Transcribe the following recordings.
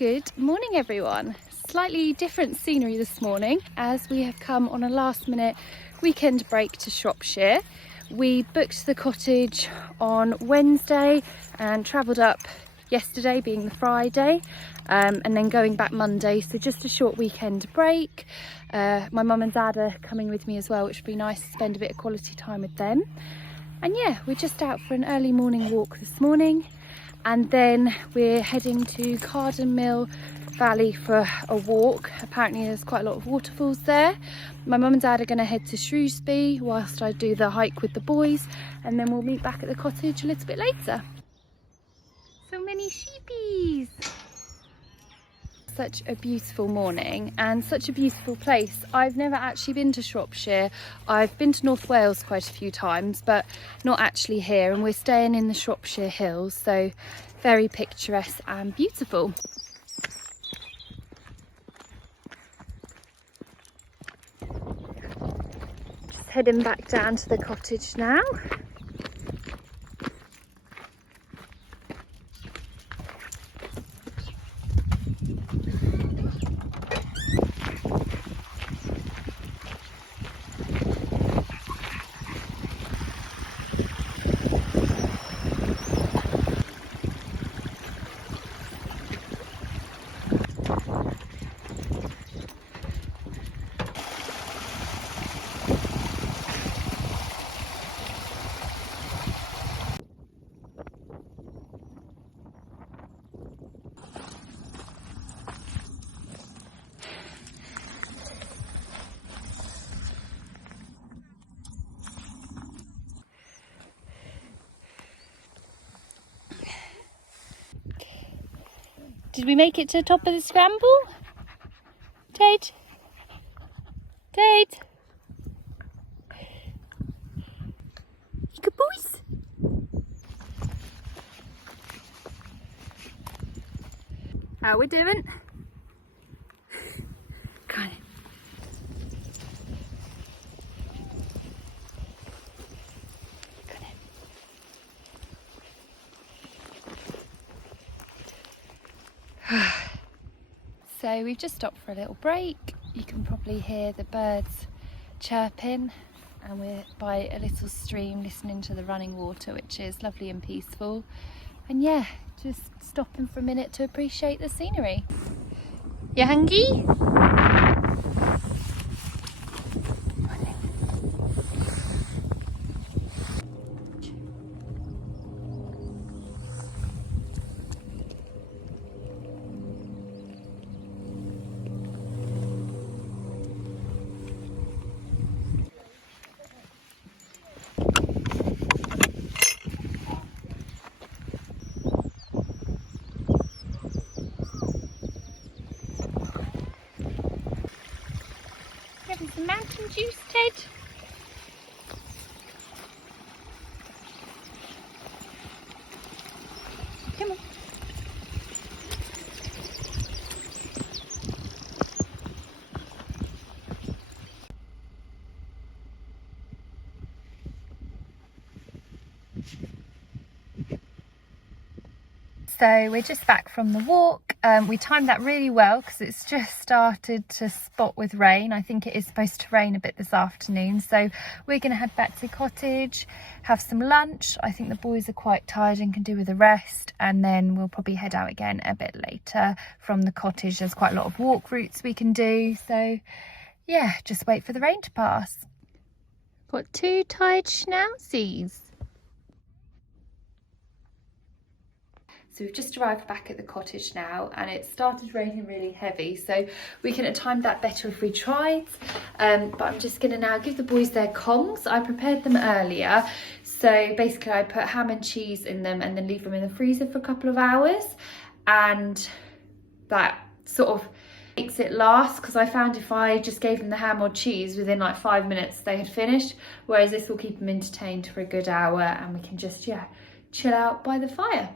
Good morning everyone. Slightly different scenery this morning as we have come on a last minute weekend break to Shropshire. We booked the cottage on Wednesday and travelled up yesterday being the Friday and then going back Monday, so just a short weekend break. My mum and dad are coming with me as well, which would be nice to spend a bit of quality time with them. And yeah, we're just out for an early morning walk this morning. And then we're heading to Carden Mill Valley for a walk. Apparently there's quite a lot of waterfalls there. My mum and dad are going to head to Shrewsbury whilst I do the hike with the boys, and then we'll meet back at the cottage a little bit later. So many sheepies! Such a beautiful morning and such a beautiful place. I've never actually been to Shropshire. I've been to North Wales quite a few times, but not actually here, and we're staying in the Shropshire Hills, so very picturesque and beautiful. Just heading back down to the cottage now. Did we make it to the top of the scramble? Tate? Tate? Good boys. How we doing? Come on. So we've just stopped for a little break. You can probably hear the birds chirping, and we're by a little stream listening to the running water, which is lovely and peaceful. And yeah, just stopping for a minute to appreciate the scenery. You hungry? Having some mountain juice, Ted? Come on. So we're just back from the walk. We timed that really well because it's just started to spot with rain. I think it is supposed to rain a bit this afternoon. So we're going to head back to the cottage, have some lunch. I think the boys are quite tired and can do with a rest. And then we'll probably head out again a bit later from the cottage. There's quite a lot of walk routes we can do. So yeah, just wait for the rain to pass. Got two tired schnauzers. So we've just arrived back at the cottage now, and it started raining really heavy, so we could have timed that better if we tried. But I'm just going to now give the boys their kongs. I prepared them earlier, so basically I put ham and cheese in them and then leave them in the freezer for a couple of hours, and that sort of makes it last, because I found if I just gave them the ham or cheese within like 5 minutes they had finished, whereas this will keep them entertained for a good hour and we can just chill out by the fire.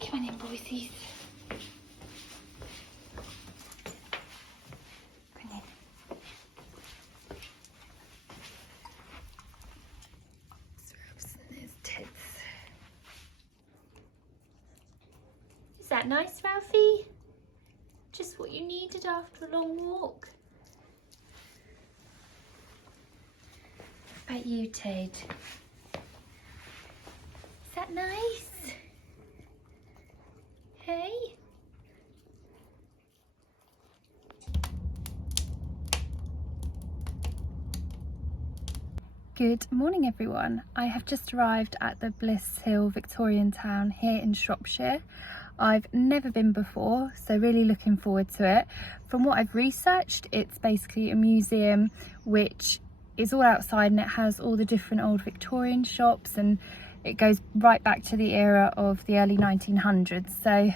Come on in, boysies. Come in. that nice, Ralphie? Just what you needed after a long walk. What about you, Ted? Is that nice? Hey? Good morning everyone. I have just arrived at the Blists Hill Victorian town here in Shropshire. I've never been before, so really looking forward to it. From what I've researched, it's basically a museum which is all outside and it has all the different old Victorian shops, and it goes right back to the era of the early 1900s. So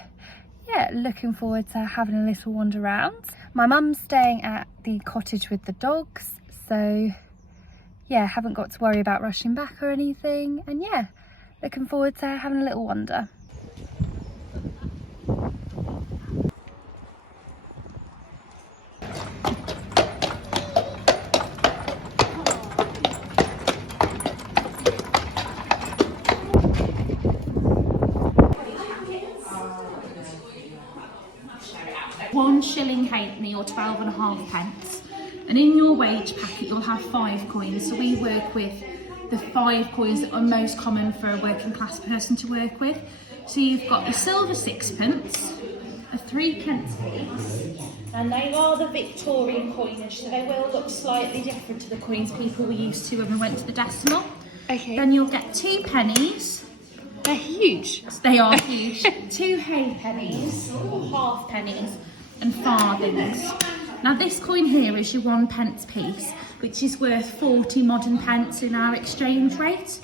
yeah, looking forward to having a little wander around. My mum's staying at the cottage with the dogs, so yeah, haven't got to worry about rushing back or anything, and yeah, looking forward to having a little wander. £1 halfpenny or 12.5 pence. And in your wage packet you'll have 5 coins. So we work with the 5 coins that are most common for a working class person to work with. So you've got your silver 6pence, a 3p piece, and they are the Victorian coinage, so they will look slightly different to the coins people were used to when we went to the decimal. Okay. Then you'll get 2 pennies. They're huge. They are huge. 2 halfpennies, or halfpennies, and farthings. Now this coin here is your 1p piece, which is worth 40 modern pence in our exchange rate.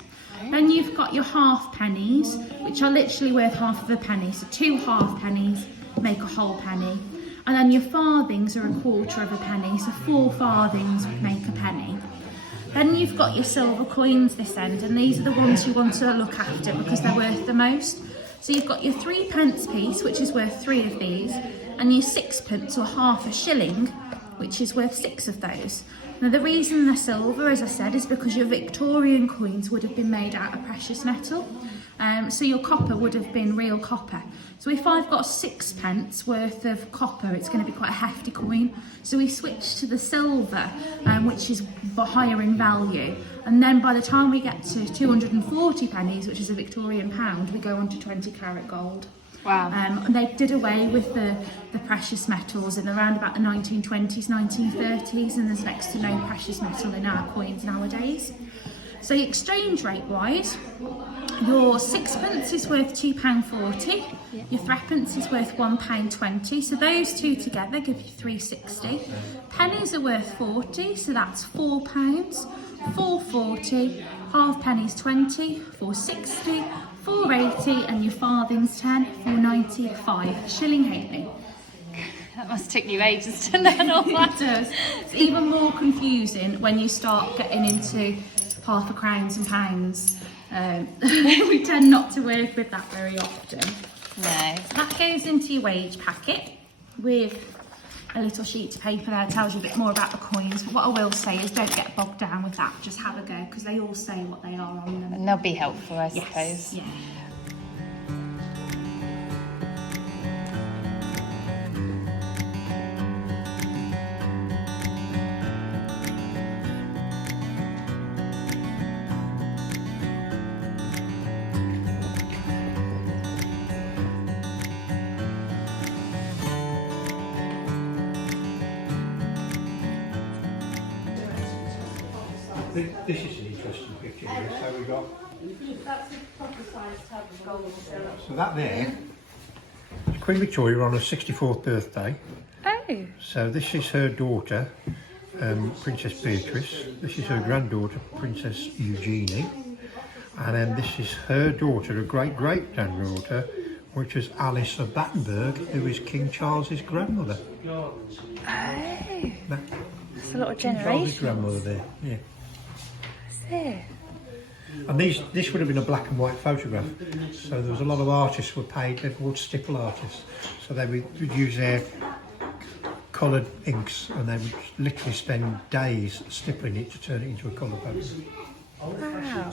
Then you've got your halfpennies, which are literally worth half of a penny. So 2 halfpennies make a whole penny. And then your farthings are a quarter of a penny, so 4 farthings would make a penny. Then you've got your silver coins this end, and these are the ones you want to look after because they're worth the most. So you've got your 3p piece, which is worth 3 of these, and your 6pence or half a shilling, which is worth 6 of those. Now the reason they're silver, as I said, is because your Victorian coins would have been made out of precious metal. So your copper would have been real copper. So if I've got 6pence worth of copper, it's going to be quite a hefty coin. So we switch to the silver, which is higher in value. And then by the time we get to 240 pennies, which is a Victorian pound, we go on to 20 carat gold. Wow. And they did away with the precious metals in around about the 1920s, 1930s, and there's next to no precious metal in our coins nowadays. So exchange rate wise, your 6pence is worth £2.40, your 3p is worth £1.20, so those two together give you £3.60. Pennies are worth 40, so that's £4, £4.40, halfpennies 20, £4.60, £4.80, and your farthings 10, £4.90, 5 halfpenny. That must take you ages to learn all that. It does. It's even more confusing when you start getting into half a crowns and pounds. We tend not to work with that very often. No. So that goes into your wage packet with a little sheet of paper there that tells you a bit more about the coins. But what I will say is don't get bogged down with that. Just have a go because they all say what they are on them. And they'll be helpful, I suppose. Yeah. This is an interesting picture here. So we've got. That's a proper size tub of gold. So that there, Queen Victoria on her 64th birthday. Oh. So this is her daughter, Princess Beatrice. This is her granddaughter, Princess Eugenie. And then this is her daughter, her great-great-granddaughter, which is Alice of Battenberg, who is King Charles's grandmother. Oh. That's a lot of King Charles's grandmother there, yeah. And this would have been a black and white photograph, so there was a lot of artists were paid, they're called stipple artists, so they would use their coloured inks and they would literally spend days stippling it to turn it into a colour photo. Wow.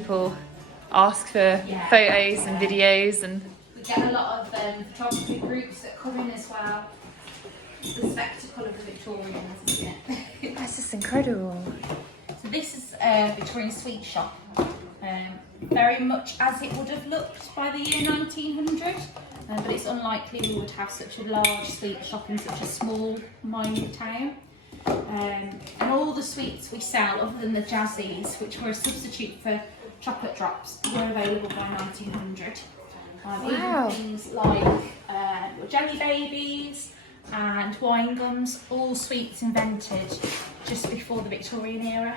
people ask for photos and videos, and we get a lot of photography groups that come in as well. The spectacle of the Victorians, isn't it? that's just incredible. So this is a Victorian sweet shop, very much as it would have looked by the year 1900, but it's unlikely we would have such a large sweet shop in such a small, minute town. And all the sweets we sell, other than the jazzies, which were a substitute for chocolate drops, were available by 1900. Wow. Even things like jelly babies and wine gums, all sweets invented just before the Victorian era.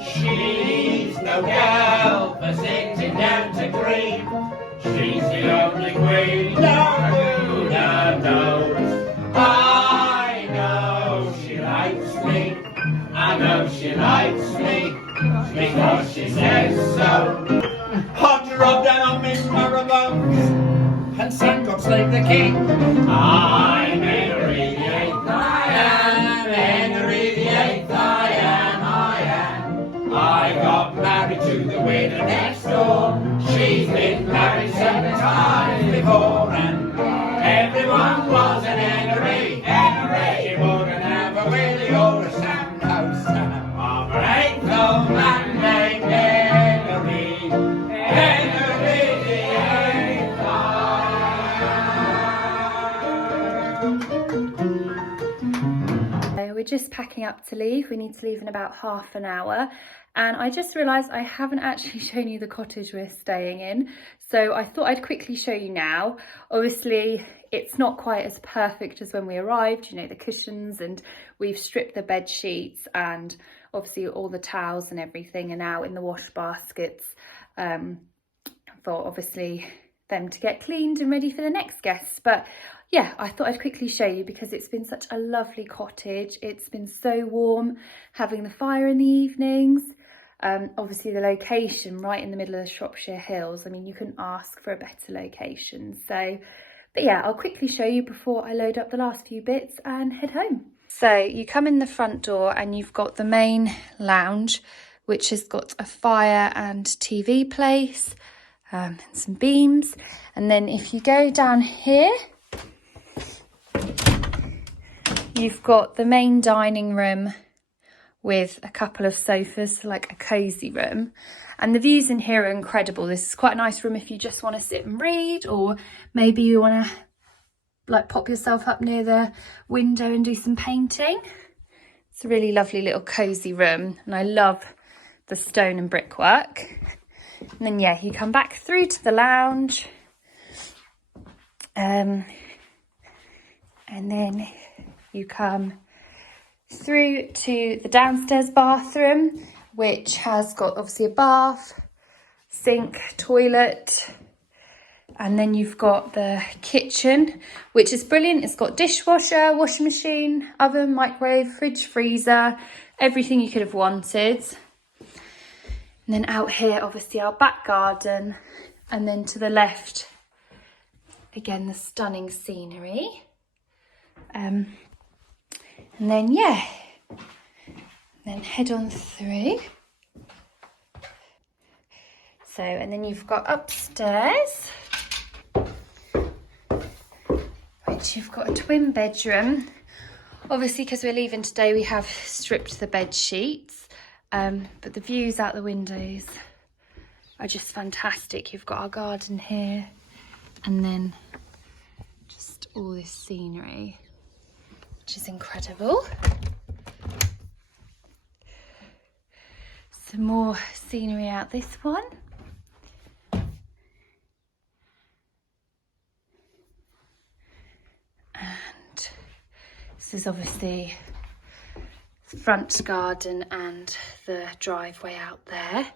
She's no girl for sitting down to grief. She's the only queen Laguna knows. I know she likes me. I know she likes me because she says so. Hunter of them on Miss Marabone and sang God Save the King. I'm Henry the Eighth. I am Henry the Eighth. I am. I got married to the widow next door. She's been married 7 times before, and everyone was an Henry. She wouldn't have a Willie or a Sam House of her eighth old man named Henry. Henry the Eighth. We're just packing up to leave. We need to leave in about half an hour. And I just realised I haven't actually shown you the cottage we're staying in. So I thought I'd quickly show you now. Obviously, it's not quite as perfect as when we arrived, you know, the cushions, and we've stripped the bed sheets, and obviously all the towels and everything are now in the wash baskets for obviously them to get cleaned and ready for the next guests. But yeah, I thought I'd quickly show you because it's been such a lovely cottage. It's been so warm having the fire in the evenings. Obviously the location right in the middle of the Shropshire Hills, I mean, you couldn't ask for a better location. So, but yeah, I'll quickly show you before I load up the last few bits and head home. So you come in the front door and you've got the main lounge, which has got a fire and TV place, and some beams. And then if you go down here, you've got the main dining room with a couple of sofas, so like a cosy room. And the views in here are incredible. This is quite a nice room if you just want to sit and read, or maybe you want to like pop yourself up near the window and do some painting. It's a really lovely little cosy room, and I love the stone and brickwork. And then yeah, you come back through to the lounge, and then you come through to the downstairs bathroom, which has got obviously a bath, sink, toilet, and then you've got the kitchen, which is brilliant. It's got dishwasher, washing machine, oven, microwave, fridge, freezer, everything you could have wanted. And then out here, obviously our back garden, and then to the left, again, the stunning scenery. And then, yeah, then head on through. So, and then you've got upstairs, which you've got a twin bedroom. Obviously, because we're leaving today, we have stripped the bed sheets, but the views out the windows are just fantastic. You've got our garden here, and then just all this scenery, which is incredible. Some more scenery out this one. And this is obviously the front garden and the driveway out there.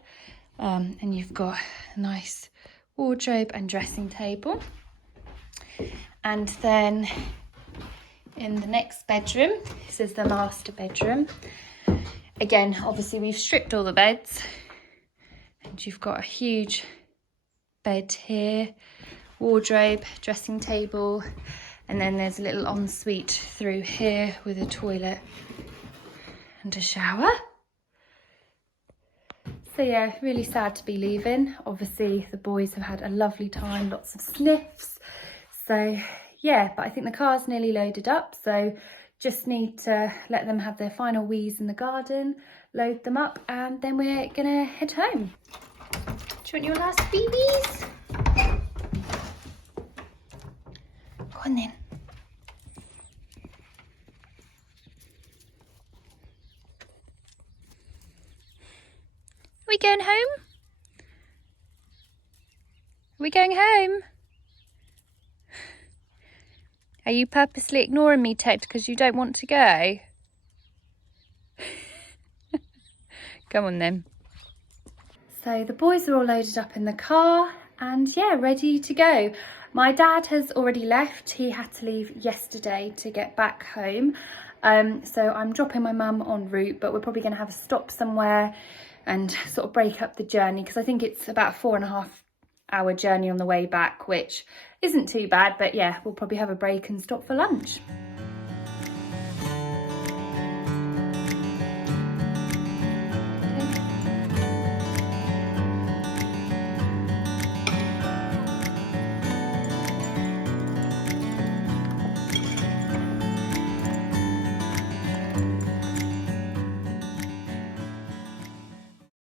And you've got a nice wardrobe and dressing table. And then in the next bedroom, this is the master bedroom. Again, obviously we've stripped all the beds, and you've got a huge bed here, wardrobe, dressing table, and then there's a little ensuite through here with a toilet and a shower. So yeah, really sad to be leaving. Obviously the boys have had a lovely time, lots of sniffs. So yeah, but I think the car's nearly loaded up, so just need to let them have their final wheeze in the garden, load them up, and then we're gonna head home. Do you want your last BBs? Go on then. Are we going home? Are we going home? Are you purposely ignoring me, Ted, because you don't want to go? Come on then. So the boys are all loaded up in the car and yeah, ready to go. My dad has already left. He had to leave yesterday to get back home. So I'm dropping my mum en route, but we're probably going to have a stop somewhere and sort of break up the journey, because I think it's about a 4.5-hour journey on the way back, which isn't too bad, but yeah, we'll probably have a break and stop for lunch.